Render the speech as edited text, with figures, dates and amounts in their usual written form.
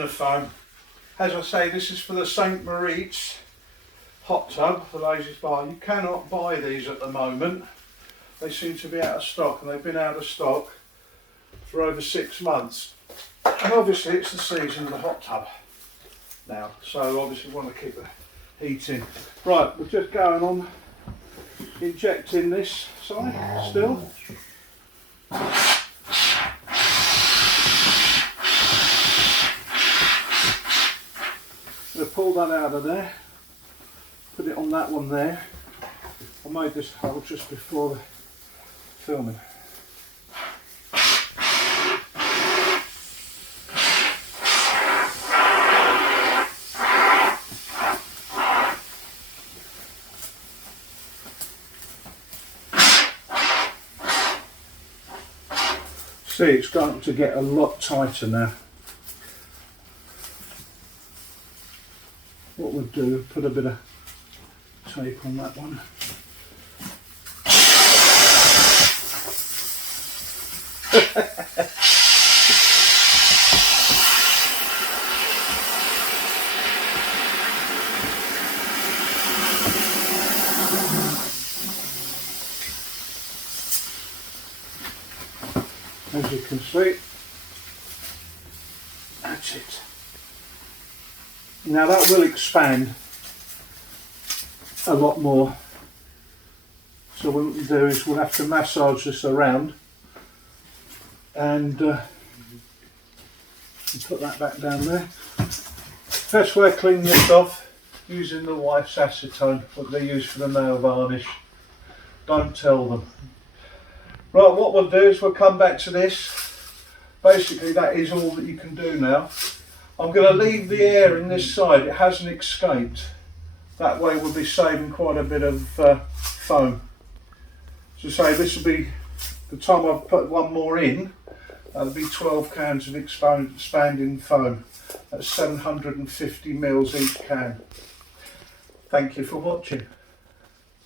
of foam. As I say, this is for the St. Moritz hot tub, the Lazy's Bar. You cannot buy these at the moment. They seem to be out of stock, and they've been out of stock for over 6 months. And obviously it's the season of the hot tub now, so obviously we want to keep the heat in. Right, we're just going on injecting this side still. Pull that out of there, put it on that one there. I made this hole just before the filming. See, it's starting to get a lot tighter now. What we'll do, put a bit of tape on that one. As you can see, that's it. Now that will expand a lot more, so what we'll do is we'll have to massage this around and put that back down there. Best way of cleaning this off, using the wife's acetone, what they use for the nail varnish. Don't tell them. Right, what we'll do is we'll come back to this. Basically that is all that you can do now. I'm going to leave the air in this side, it hasn't escaped. That way we'll be saving quite a bit of foam. So say this will be, the time I've put one more in, that'll be 12 cans of expanding foam. That's 750 mils each can. Thank you for watching.